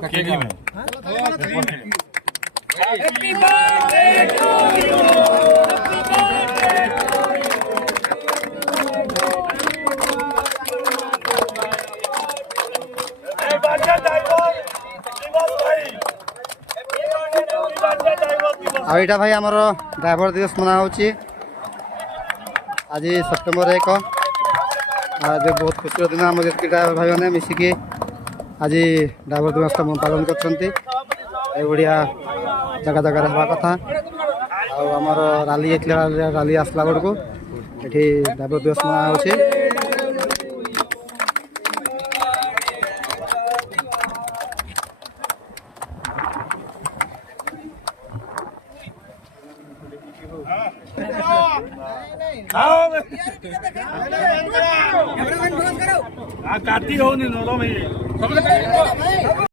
KG में Happy birthday to you. आईटा भाई आमर ड्राइवर दिवस मना होची आज सेप्टेम्बर 1 आज बहुत खुशी दिन आम जी ड्राइवर भाई मैंने मिसिकी आज ड्राइवर दिवस पालन कर बढ़िया जगह जगह हवा कथा आमर राली राली आसला बेलू ये ड्राइवर दिवस मना होची काटी हो नहीं